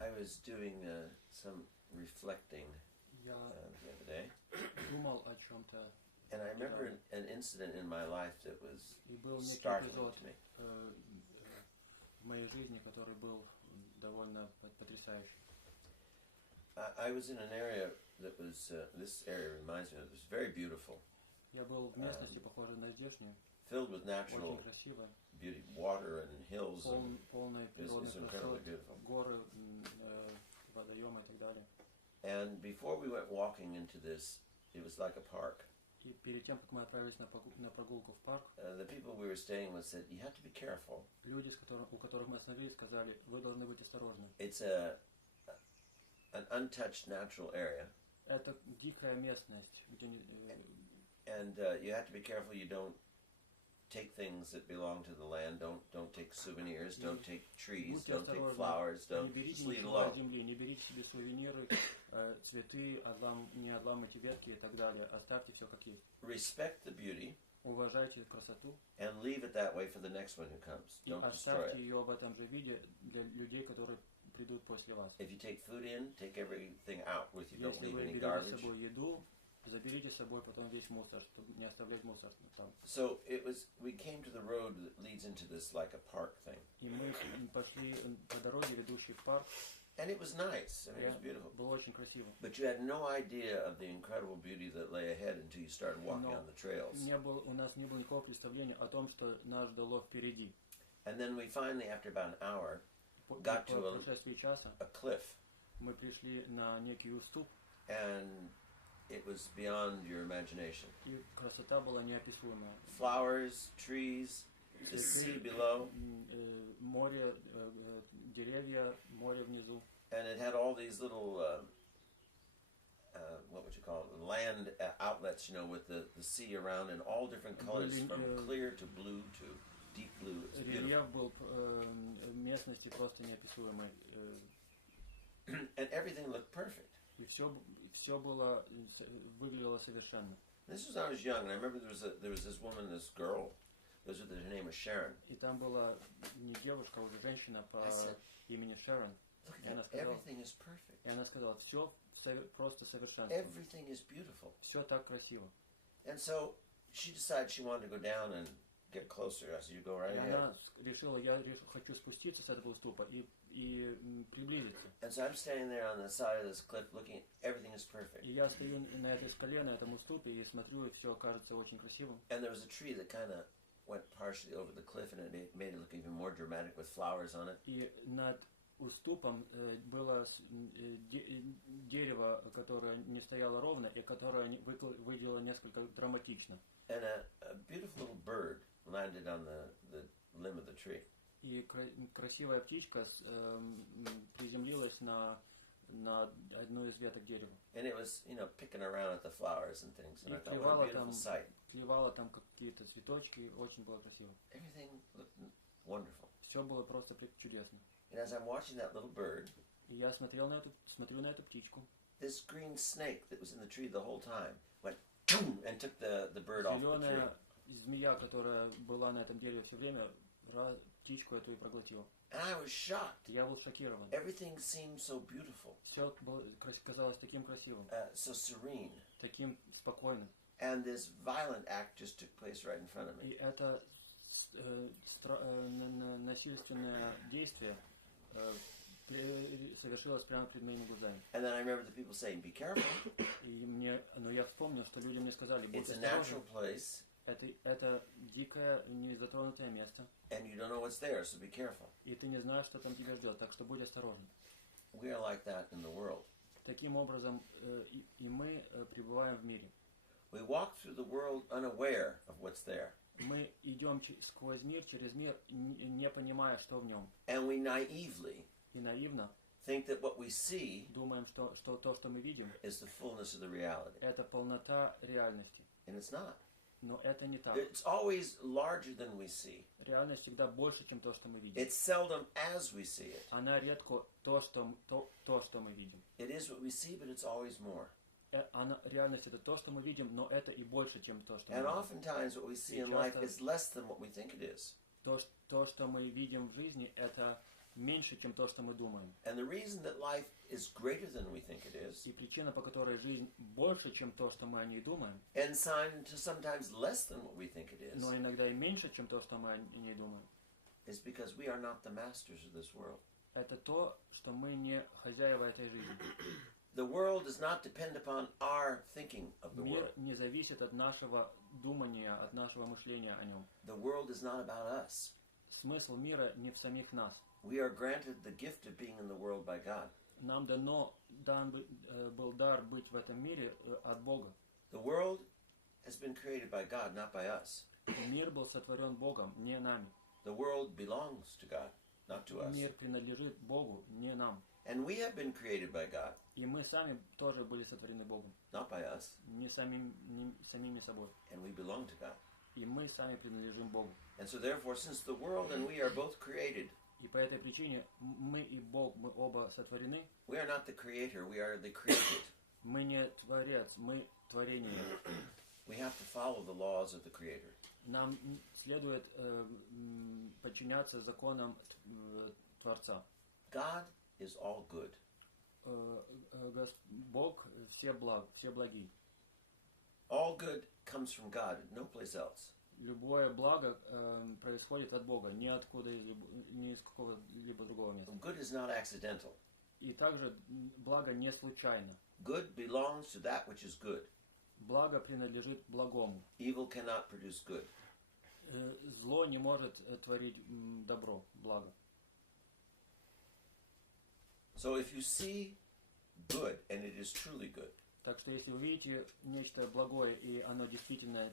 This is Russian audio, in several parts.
I was doing some reflecting Я the other day, думал о чем-то, and I remember an incident in my life that was и был некий startling эпизод to me. В моей жизни, который был довольно потрясающий. I was in an area that was, this area reminds me of, it was very beautiful. Я был в местности, похожей на здешнюю, Filled with natural очень красивая, beauty, water and hills, and полная природных incredibly красот, beautiful. горы, водоемы и так далее. And before we went walking into this, it was like a park. И перед тем, как мы отправились на прогулку в парк, The people we were staying with said, "You have to be careful. люди, у которых мы остановились, сказали, вы должны быть осторожны. It's an untouched natural area, Это дикая местность, где and you have to be careful you don't take things that belong to the land. Don't take souvenirs. Don't take trees. Don't take flowers. Don't just leave it alone." земли, не берите себе сувениры, цветы, не отламывайте ветки и так далее. Оставьте все как есть. Respect the beauty. Уважайте красоту. And leave it that way for the next one who comes. И Don't destroy оставьте it. ее в этом же виде для людей, которые придут после вас. If you take food in, take everything out with you. Don't Если leave вы any берете garbage. с собой еду, заберите с собой потом весь мусор, чтобы не оставлять мусор там. So we came to the road that leads into this like a park thing. И мы пошли по дороге, ведущей в парк. And it was nice. I mean, it was beautiful. Было очень красиво. But you had no idea of the incredible beauty that lay ahead until you started walking on the trails. У нас не было никакого представления о том, что нас ждало впереди. And then we finally, after about an hour, got to a cliff. Мы пришли на некий уступ. And it was beyond your imagination. И красота была неописуемая. Flowers, trees, the sea below. Море, деревья, море внизу. And it had all these little, what would you call it, land outlets, with the sea around in all different colors, from clear to blue to deep blue. It's beautiful. Рельеф был местности просто неописуемой. And everything looked perfect. И все выглядело совершенно. This was when I was young, and I remember there was this woman, this girl. Her name was Sharon. И там была не девушка, а уже женщина по имени Шерон. Everything is perfect. И она сказала, все просто совершенно. Everything is beautiful. Все так красиво. And so she decided she wanted to go down and get closer. I said, "You go right ahead." И она решила, я хочу спуститься с этого уступа и приблизиться. And so I'm standing there on the side of this cliff, looking. Everything is perfect. И я стою на этой скале, на этом уступе, и смотрю, и все кажется очень красивым. And there was a tree that kind of went partially over the cliff, and it made it look even more dramatic with flowers on it. И над уступом было дерево, которое не стояло ровно, и которое выглядело несколько драматично. And a beautiful little bird landed on the limb of the tree. И красивая птичка приземлилась на одну из веток дерева. And it was, picking around at the flowers and things. And I thought, what a beautiful sight. Клевала там какие-то цветочки, очень было красиво. Everything looked wonderful. Все было просто чудесно. And as I'm watching that little bird, и я смотрю на эту птичку. This green snake that was in the tree the whole time went boom, and took the bird off the tree. Зеленая змея, которая была на этом дереве все время, птичку эту и проглотила. And I was shocked. Я был шокирован. Everything seemed so beautiful. Все казалось таким красивым. So serene. Таким спокойным. And this violent act just took place right in front of me. И это насильственное действие совершилось прямо перед моими глазами. And then I remember the people saying, "Be careful." Но я вспомнил, что люди мне сказали, будь осторожен. It's a natural place. Это дикое, незатронутое место. And you don't know what's there, so be careful. И ты не знаешь, что там тебя ждет, так что будь осторожен. We are like that in the world. Таким образом, и мы пребываем в мире. We walk through the world unaware of what's there. Мы идем сквозь мир, через мир, не понимая, что в нем. And we naively и наивно think that what we see думаем, что то, что мы видим, is the fullness of the reality. Это полнота реальности. And it's not. Но это не так. It's always larger than we see. Реальность всегда больше, чем то, что мы видим. It's seldom as we see it. Она редко то, что мы видим. It is what we see, but it's always more. Реальность это то, что мы видим, но это и больше, чем то, что мы And видим. oftentimes what we see in life is less than what we think it is. То, что мы видим в жизни, это меньше, чем то, что мы думаем. And the reason that life is greater than we think it is, И причина, по которой жизнь больше, чем то, что мы о ней думаем, and sometimes less than what we think it is, но иногда и меньше, чем то, что мы о ней думаем, is because we are not the masters of this world. это то, что мы не хозяева этой жизни. The world does not depend upon our thinking of the Мир world. не зависит от нашего думания, от нашего мышления о нем. The world is not about us. Смысл мира не в самих нас. We are granted the gift of being in the world by God. Нам был дар быть в этом мире от Бога. The world has been created by God, not by us. Мир был сотворен Богом, не нами. The world belongs to God, not to us. Мир принадлежит Богу, не нам. And we have been created by God, И мы сами тоже были сотворены Богом, not by us. не самими собой. And we belong to God. И мы сами принадлежим Богу. And so therefore, since the world and we are both created, И по этой причине мы и Бог, мы оба сотворены. we are not the creator, we are the created. Мы не творец, мы творение. We have to follow the laws of the creator. Нам следует подчиняться законам Творца. God is all good. Бог все благи. All good comes from God, no place else. Любое благо происходит от Бога, ни из какого-либо другого места. Good is not accidental. И также благо не случайно. Good belongs to that which is good. Благо принадлежит благому. Evil cannot produce good. Зло не может творить добро, благо. So if you see good and it is truly good, Так что если вы видите нечто благое, и оно действительно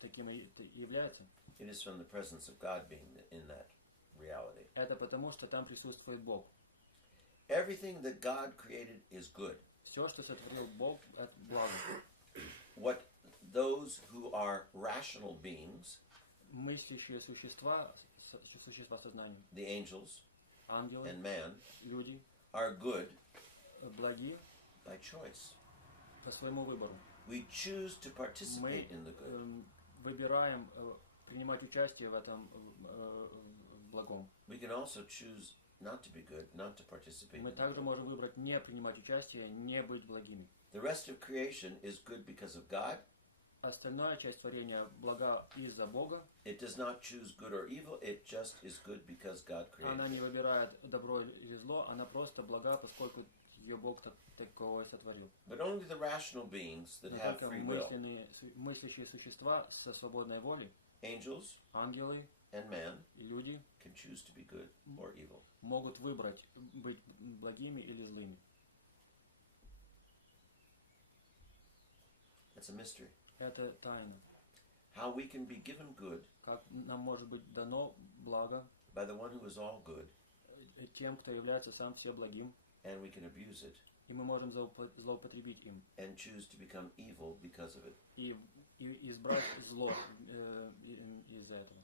таким и является, it is from the presence of God being in that reality. это потому, что там присутствует Бог. Everything that God created is good. Все, что сотворил Бог, это благо. What those who are rational beings, Мыслящие существа сознания, the angels ангелы, and man, люди, are good благи by choice. по своему выбору. We choose to Мы participate in the good. выбираем принимать участие в этом благом. We can also choose not to be good, not to participate in Мы the также good. можем выбрать не принимать участие, не быть благими. The rest of creation is good because of God. Остальная часть творения блага из-за Бога. It does not choose good or evil, it just is good because God Она created не it. выбирает добро или зло, она просто блага, поскольку ее Бог таковой сотворил. But only the rational beings that Но have только free will, мыслящие существа со свободной волей, angels ангелы and man, и люди, can choose to be good or evil. могут выбрать быть благими или злыми. That's a mystery. Это тайна. How we can be given good Как нам может быть дано благо by the one who is all good, тем, кто является сам все благим, and we can abuse it и мы можем злоупотребить им and choose to become evil because of it. и избрать зло из-за этого.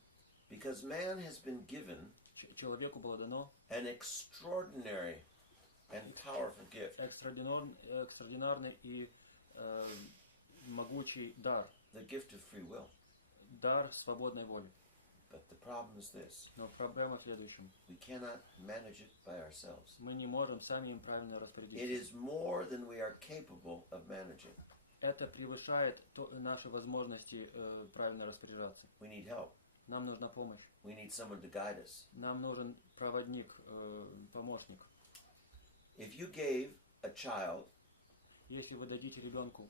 Because man has been given Человеку было дано an extraordinary and powerful gift, экстраординарный и могучий дар, the gift of free will. дар свободной воли. But the problem is this: Но проблема в следующем. we cannot manage it by ourselves. Мы не можем сами им правильно It распорядиться. is more than we are capable of managing. Это превышает наши возможности правильно распоряжаться. We need help. Нам нужна помощь. We need someone to guide us. Нам нужен проводник, помощник. If you gave a child Если вы дадите ребенку,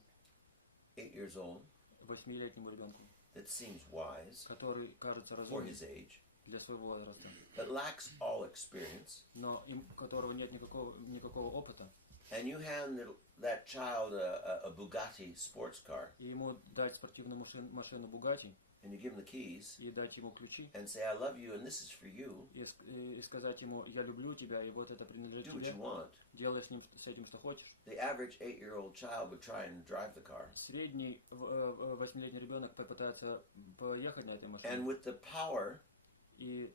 8 years old, 8-летнему ребенку, that seems wise который кажется for разумным his age, для своего возраста, but lacks all experience, но у которого нет никакого опыта, and you hand that child a Bugatti sports car, и ему дать спортивную машину Bugatti, and you give him the keys, и дать ему ключи, and say, I love you, and this is for you, и сказать ему: я люблю тебя, и вот это принадлежит do what тебе, you want. делай с этим, что хочешь. The average 8-year-old child would try and drive the car. Средний 8-летний ребенок попытается поехать на этой And машине, with the power и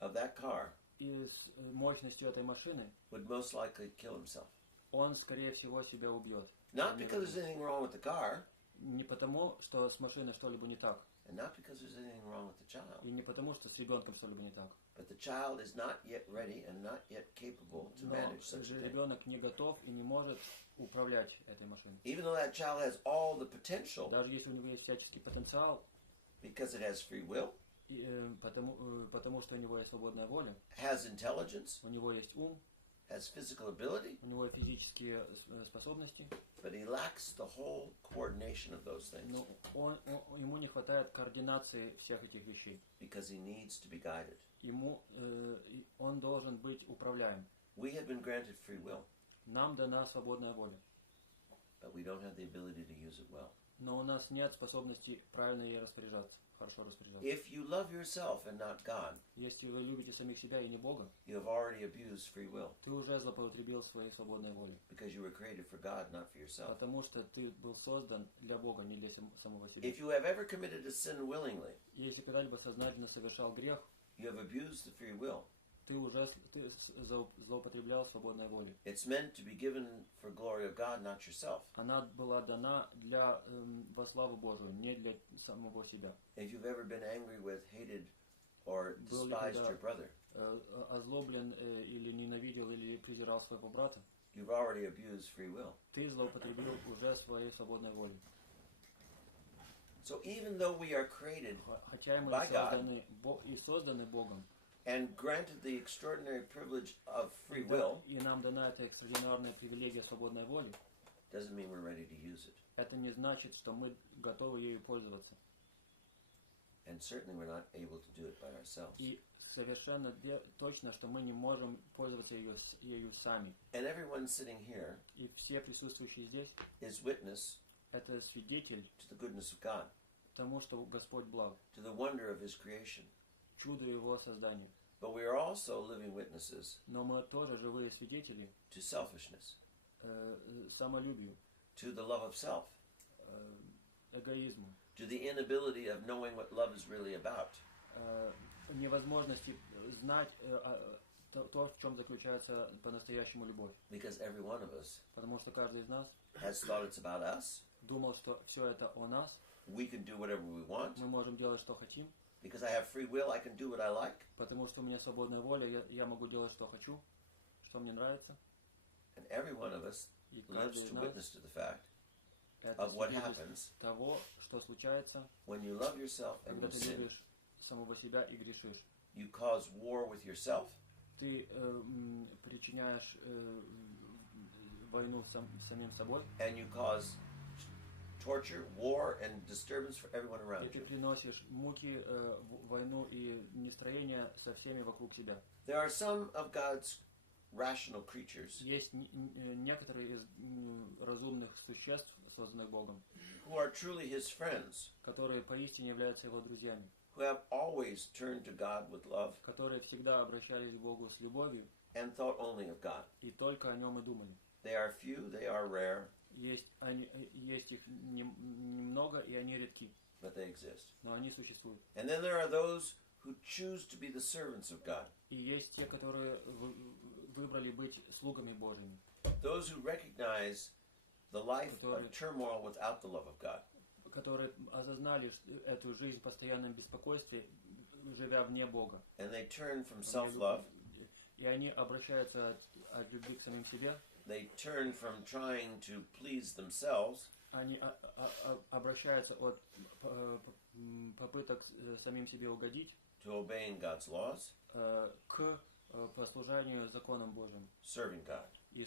of that car, с мощностью этой машины would most likely kill himself. он, скорее всего, себя убьет. Not because there's anything wrong with the car, Не потому, что с машиной что-либо не так, And not because there's anything wrong with the child. И не потому, что с ребенком что-либо не так. But the child is not yet ready and not yet capable to manage such a thing. Ребенок не готов и не может управлять этой машиной. Even though that child has all the potential, Даже если у него есть всяческий потенциал, because it has free will, потому что у него есть свободная воля, has intelligence, у него есть ум, has physical ability, у него физические способности, but he lacks the whole coordination of those things. но ему не хватает координации всех этих вещей. Because he needs to be guided. Он должен быть управляем. We have been granted free will, Нам дана свободная воля, but we don't have the ability to use it well. но у нас нет способности правильно ей распоряжаться, хорошо распоряжаться. If you love yourself and not God, Если вы любите самих себя и не Бога, you have already abused free will, ты уже злоупотребил своей свободной волей. because you were created for God, not for yourself. Потому что ты был создан для Бога, не для самого себя. If you have ever committed a sin willingly, Если когда-либо сознательно совершал грех, you have abused the free will. ты уже злоупотреблял свободной волей. It's meant to be given for glory of God, not yourself. Она была дана для во славу Божию, не для самого себя. If you've ever been angry with, hated, or despised your brother, Озлоблен или ненавидел или презирал своего брата, you've already abused free will. ты злоупотребил уже своей свободной волей. So even though we are created Хотя мы by God созданы Богом, and granted the extraordinary privilege of free will, и нам дана эта экстраординарная привилегия свободной воли, doesn't mean we're ready to use it. это не значит, что мы готовы ею пользоваться. And certainly we're not able to do it by ourselves. И совершенно точно, что мы не можем пользоваться ею сами. And everyone sitting here И все присутствующие здесь is witness это свидетель to the goodness of God, тому, что Господь благ, to the wonder of His creation. чудо Его создания. But we are also living witnesses Но мы тоже живые свидетели to selfishness, самолюбию, to the love of self, эгоизму, to the inability of knowing what love is really about. невозможности знать то, в чем заключается по-настоящему любовь. Because every one of us Потому что каждый из нас has thought it's about us. думал, что все это о нас, We can do whatever we want. мы можем делать, что хотим, Because I have free will, I can do what I like. потому что у меня свободная воля, я могу делать, что хочу, что мне нравится. And every one of us И lives каждый из to нас witness to the fact это of what свидетельство happens того, что случается, when you love yourself and когда you ты sin. любишь самого себя и грешишь. You cause war with yourself, Ты причиняешь войну самим собой, and you cause torture, war, and disturbance for everyone и around ты you. приносишь муки, войну и нестроение со всеми вокруг себя. There are some of God's rational creatures Есть некоторые из разумных существ, созданных Богом, who are truly His friends, которые поистине являются Его друзьями, who have always turned to God with love которые всегда обращались к Богу с любовью and thought only of God. и только о Нем и думали. They are few, they are rare, Есть их немного, и они редки, but they exist. но они существуют. And then there are those who choose to be the servants of God, И есть те, которые выбрали быть слугами Божьими, those who recognize the life of turmoil without the love of God. которые осознали эту жизнь в постоянном беспокойстве, живя вне Бога. And they turn from self-love, И они обращаются от любви к самим себе, they turn from trying to please themselves, они обращаются от попыток самим себе угодить to obeying God's laws, к послужению законам Божьим serving God, и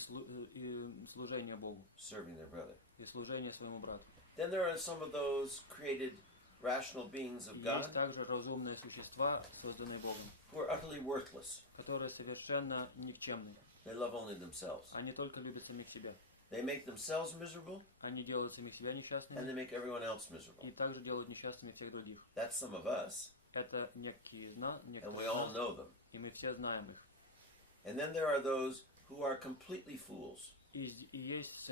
служению Богу, serving their brother. и служение своему брату. Then there are some of those created rational beings of И God есть также разумные существа, созданные Богом, who are utterly worthless. которые совершенно никчемны. They love only themselves. Они только любят самих себя. They make themselves miserable, Они делают самих себя and несчастными they make everyone else miserable. и также делают несчастными всех других. That's some of us, Это некие из нас, and we all know them. и мы все знаем их. And then there are those who are completely fools, И есть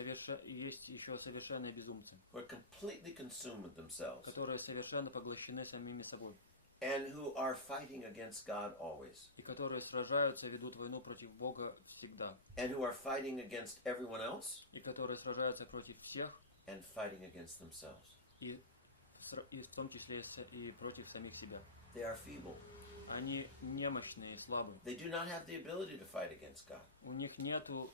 еще совершенные безумцы, who are completely consumed with themselves, которые совершенно поглощены самими собой, and who are fighting against God always, и которые сражаются, ведут войну против Бога всегда, and who are fighting against everyone else, и которые сражаются против всех and fighting against themselves. и и в том числе и против самих себя. They are feeble. Они немощные и слабые. They do not have the ability to fight against God. У них нету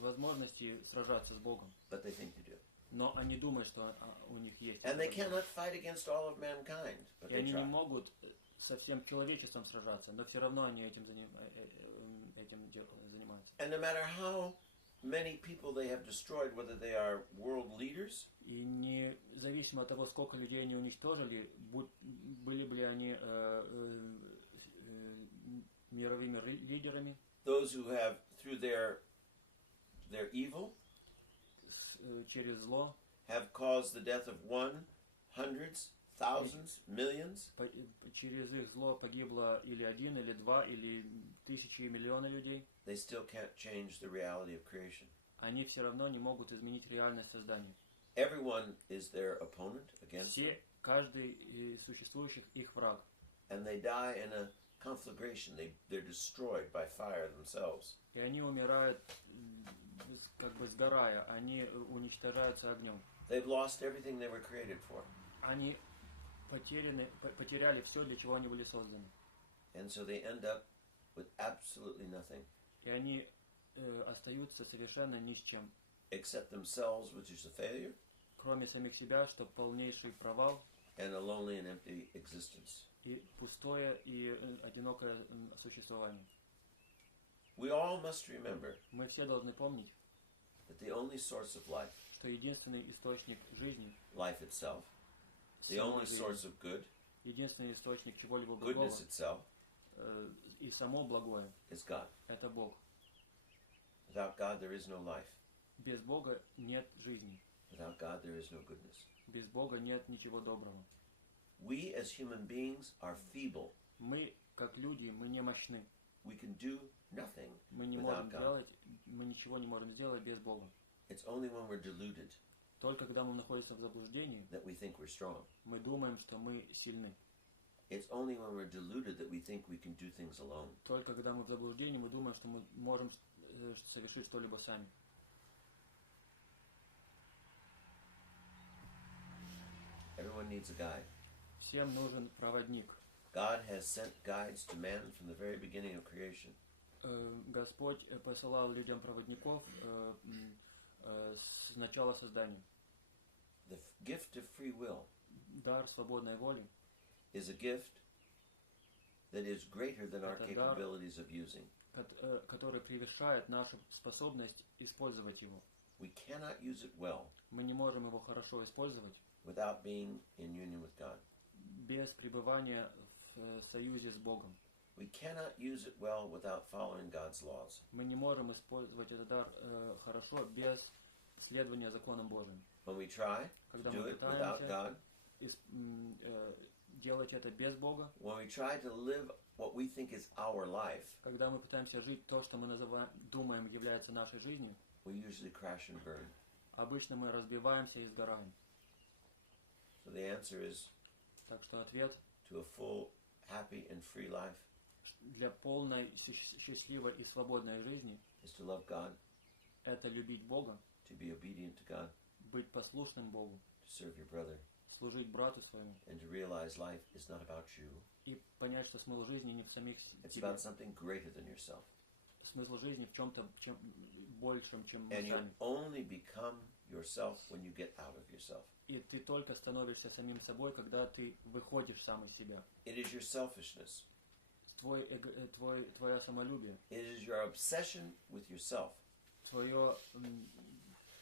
возможности сражаться с Богом. But they think they do. Но они думают, что у них есть. And they cannot fight against all of mankind, but И they они не try. могут со всем человечеством сражаться, но все равно они этим занимаются. And no matter how many people they have destroyed, whether they are world leaders, И независимо от того, сколько людей они уничтожили, были бы ли они мировыми лидерами, those who have, through their evil, через зло, have caused the death of one, hundreds, thousands, millions, через их зло погибло или один, или два, или тысячи и миллионы людей, they still can't change the reality of creation. они все равно не могут изменить реальность создания. Everyone is their opponent against them, Каждый из существующих их враг. and they die in a conflagration. They're destroyed by fire themselves. И они умирают, как бы сгорая, они уничтожаются огнем. They've lost everything they were created for. Они потеряли все, для чего они были созданы. And so they end up with absolutely nothing И они остаются совершенно ни с чем. except themselves, which is a failure, Кроме самих себя, что полнейший провал and a lonely and empty existence. и пустое и одинокое существование. We all must remember Мы все должны помнить, that the only source of life, что единственный источник жизни, life itself, the сама only жизнь, source of good, единственный источник чего-либо благого goodness itself, и само благое, is God. это Бог. Without God, there is no life. Без Бога нет жизни. Without God, there is no goodness. Без Бога нет ничего доброго. We as human beings are feeble. Мы, как люди, мы немощны. We can do nothing Мы не without можем God. делать, мы ничего не можем сделать без Бога. It's only when we're deluded Только когда мы находимся в заблуждении, that we think we're strong. мы думаем, что мы сильны. It's only when we're deluded that we think we can do things alone. Только когда мы в заблуждении, мы думаем, что мы можем совершить что-либо сами. Everyone needs a guide. Всем нужен проводник. God has sent guides to man from the very beginning of creation. Господь посылал людям проводников с начала создания. The gift of free will Дар свободной воли is a gift that is greater than our Это дар. capabilities of using. который превышает нашу способность использовать его. We cannot use it well Мы не можем его хорошо использовать without being in union with God. без пребывания в союзе с Богом. We cannot use it well without following God's laws. Мы не можем использовать этот дар хорошо без следования законам Божьим. When we try to Когда do мы it without пытаемся God, делать это без Бога, when we try to live what we think is our life, когда мы пытаемся жить то, что мы думаем является нашей жизнью, we usually crash and burn. обычно мы разбиваемся и сгораем. So the answer is Так что ответ to a full, happy, and free life для полной, счастливой и свободной жизни is to love God, – это любить Бога, to be obedient to God, быть послушным Богу, to serve your brother, служить брату своему and to realize life is not about you. и понять, что смысл жизни не в самих It's себе. about something greater than yourself. Смысл жизни в чем-то большем, чем мы And you сами. only become yourself when you get out of yourself. И ты только становишься самим собой, когда ты выходишь сам из себя. It is your selfishness. Твое самолюбие, It is your obsession with yourself твое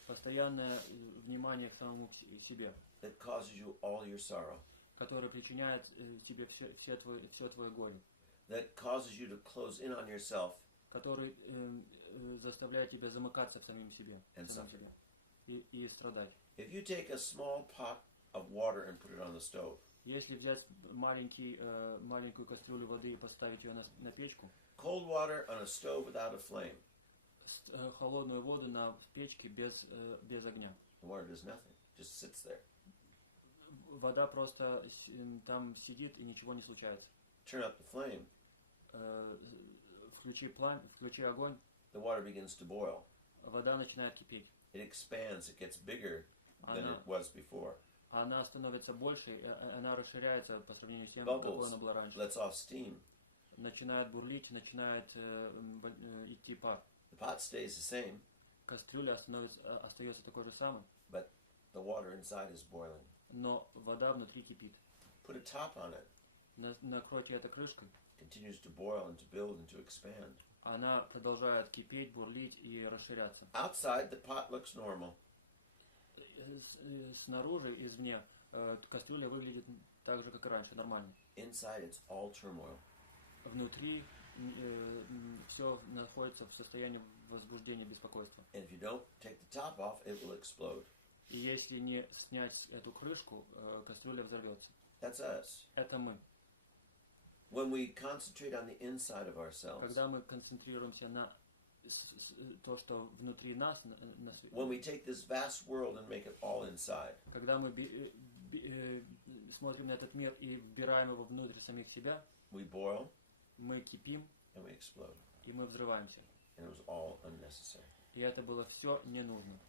постоянное внимание к самому себе, that causes you all your sorrow, которое причиняет тебе все твое горе, that causes you to close in on yourself который заставляет тебя замыкаться в самом себе и страдать. If you take a small pot of water and put it on the stove, Если взять маленькую кастрюлю воды и поставить ее на печку, cold water on a stove without a flame, холодную воду на печке без огня, the water does nothing, just sits there. вода просто там сидит и ничего не случается. Turn up the flame, Включи огонь, the water begins to boil. вода начинает кипеть. It expands, it gets bigger than Она it was before. она становится больше, она расширяется по сравнению с тем, Bubbles какой она была раньше. lets off steam. Начинает бурлить, начинает идти пар. The pot stays the same, Кастрюля остается такой же самой, but the water inside is boiling. но вода внутри кипит. Put a top on it. Накройте это крышкой. Continues to boil and to build and to expand. Она продолжает кипеть, бурлить и расширяться. Outside, the pot looks normal. Снаружи, извне, кастрюля выглядит так же, как и раньше, нормально. Inside, it's all turmoil. Внутри все находится в состоянии возбуждения, беспокойства. And if you don't take the top off, it will explode. И если не снять эту крышку, кастрюля взорвется. That's us. Это мы. When we concentrate on the inside of ourselves, Когда мы концентрируемся на то, что внутри нас, when we take this vast world and make it all inside, когда мы смотрим на этот мир и вбираем его внутрь самих себя, we boil мы кипим and we explode. и мы взрываемся. And it was all unnecessary. И это было все не нужно.